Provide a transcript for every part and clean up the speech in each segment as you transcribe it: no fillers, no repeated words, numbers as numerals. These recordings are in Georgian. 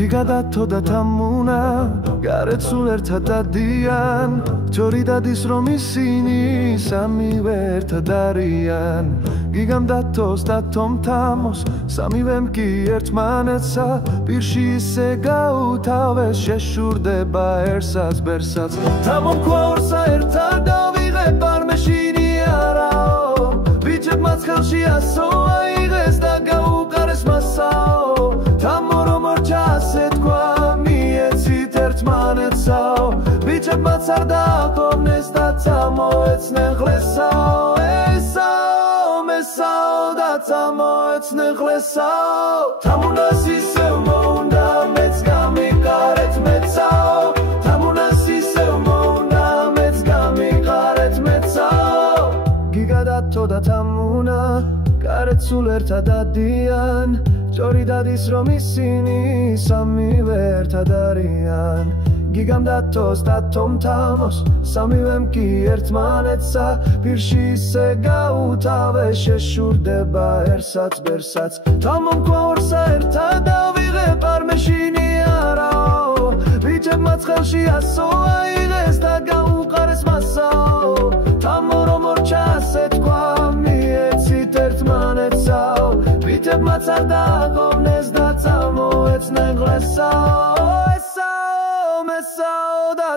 გიგადათო და თამუნა გარეთ სულ ერთად დადიან ჯორი დადის რომ ისინი სამივე ერთად არიან გიგამდათოს და თომთამოს სამივემ კი ერთმანეთსა პირში ისე გაუთავეს შეშურდება ერთსაც ბერსაც თამომ ქვაორსა ერთად დავიღებ არ მეშინი არაო ბიჭებმაც ხელში ასო აიღეს და გაუყარეს მასაო ბიჭებმაც არ დააყოვნეს და წამოეცნენ ხლესაო ესაო მესაო და წამოეცნენ ხლესაო თამუნას ისევ მოუნდა მეც გამიყარეთ მეცაო თამუნას ისევ მოუნდა მეც გამიყარეთ მეცაო გიგადათო და თამუნა გარეთ სულ ერთად დადიან ჯორი დადის რომ ისინი სამივე ერთად არიან გიგამდათოს და თომთამოს სამივემ კი ერთმანეთსა პირში ისე გაუთავეს შეშურდება ერთსაც ბერსაც თამომ ქვაორსა ერთად დავიღებ არ მეშინი არაო ბიჭებმაც ხელში ასო აიღეს და გაუყარეს მასაო თამო რომ ორჩა ასე თქვა მიეცით ერთმანეთსაო ბიჭებმაც არ დააყოვნეს და წამოეცნენ ხლესაო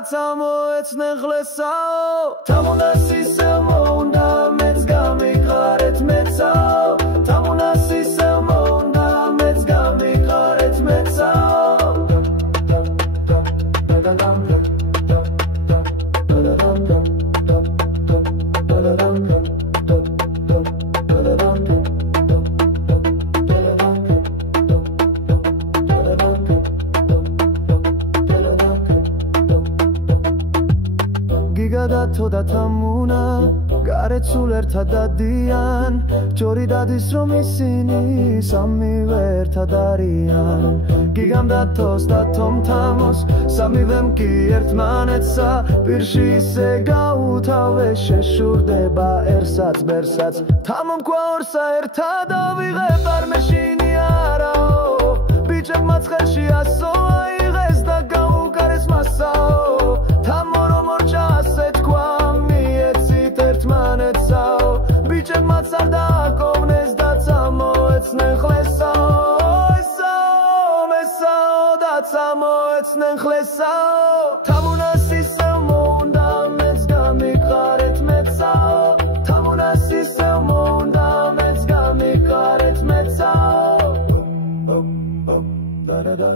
წამოეცნენ ხლესაო თამუნას ისევ მოუნდა მეც გამიყარეთ მეცაო თამუნას ისევ მოუნდა მეც გამიყარეთ მეცაო გიგადათო და თამუნა გარეთ სულ ერთად დადიან ჯორი დადის რომ ისინი სამივე ერთად არიან გიგამდათოს და თომთამოს სამივემ კი ერთმანეთსა პირში ისე გაუთავეს შეშურდება ერთსაც ბერსაც თამომ ქვაორსა ერთად დავიღებ არ მეშინი არაო ბიჭებმაც ხელში ასო აიღეს და გაუყარეს მასაო ბიჭებმაც არ დააყოვნეს და წამოეცნენ ხლესაო ესაო მესაო და წამოეცნენ ხლესაო თამუნას ისევ მოუნდა მეც გამიყარეთ მეცაო თამუნას ისევ მოუნდა მეც გამიყარეთ მეცაო da da da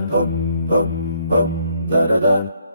da da da